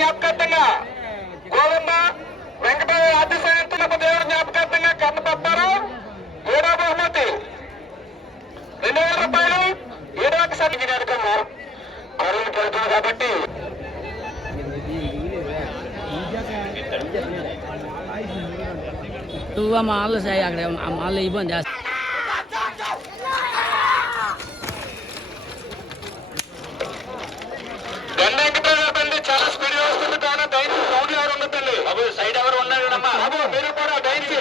జ్ఞాపకార్థంగా గోవింద వెంకటేశ్వర ఆద్య సాయంత్రం దేవుడి జ్ఞాపకార్థంగా కన్నపప్పారు 7వ బహుమతి 2000 రూపాయలు 7వ సారికి కార్యక్రమం కరువులు పెడుతుంది కాబట్టి మాల్ అక్కడ ఆ మాల్ ఇబ్బంది చేస్తా చాలా స్పీడ్ గా వస్తుంది కావున దయచేసి సౌండ్ ఎవరు ఉండదండి బాబు సైడ్ ఎవరు ఉన్నారమ్మా బాబు మీరు కూడా దయచేసి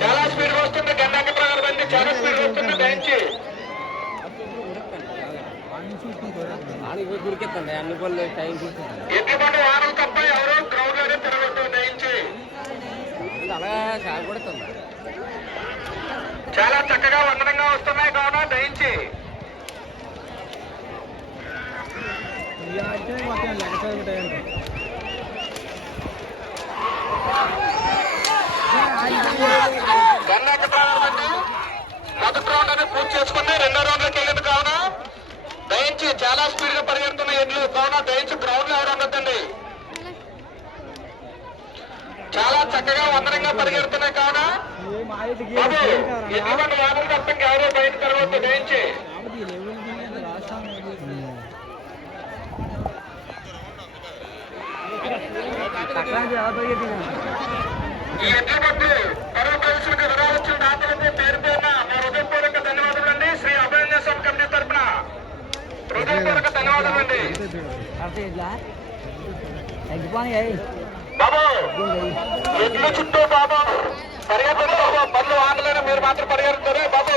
చాలా స్పీడ్ గా వస్తుంది గండాకి ప్రకారం బండి చాలా స్పీడ్ గా వస్తుంది దయచేసి ఎటువంటి వారం తప్ప ఎవరు గ్రౌండ్ లోనే తిరగొద్దు దయచేసి చాలా చక్కగా వందనంగా వస్తున్నాయి కావున దయచేసి గండాకి ప్రారంభండి మొదటి రౌండ్ అని పూర్తి చేసుకుని 2వ రౌండ్లోకి వెళ్ళింది కావున దయించి చాలా స్పీడ్ గా పరిగెడుతున్న ఎడ్లు కావున దయించి గ్రౌండ్ లో ఎవరు ఉండదండి చాలా చక్కగా వందనంగా పరిగెడుతున్నాయి కావున బాబు ఎటువంటి వాదన తప్ప ఎవరో బయట తర్వాత దయించి ఈ ఎడ్ల పట్టు పరువు పరిస్థితికి విరావచ్చిన దాతలకు పేరు పేరున మా హృదయపూర్వక ధన్యవాదాలు అండి. శ్రీ అభయాంజనేయ కమిటీ తరఫున హృదయపూర్వక ధన్యవాదాలు అండి. బాబు ఎడ్ల చుట్టూ బాబు పరిగెత్తండి బాబు పనులు ఆడలేని మీరు మాత్రం పరిగెత్తారు బాబు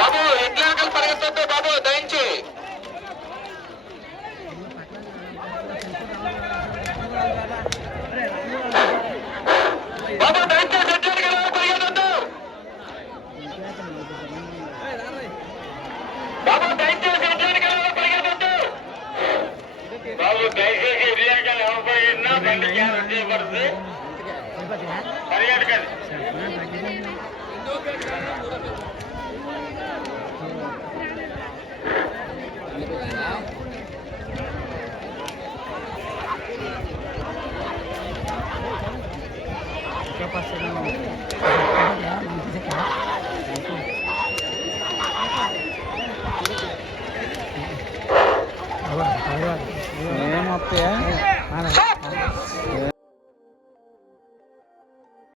బాబు ఎడ్ల ఆకలి పరిగెత్తద్దు బాబు దయించి బాబు దయచేసి ఎడ్లకి పరిగెత్తద్దు బాబు దయచేసి ఎడ్లకి పరిగెత్తద్దు బాబు దయచేసి ఎడ్లకి ఎవరు పరిగెత్తినా బండి క్యాన్సల్ చేయబడుతుంది పరిగెట్టకండి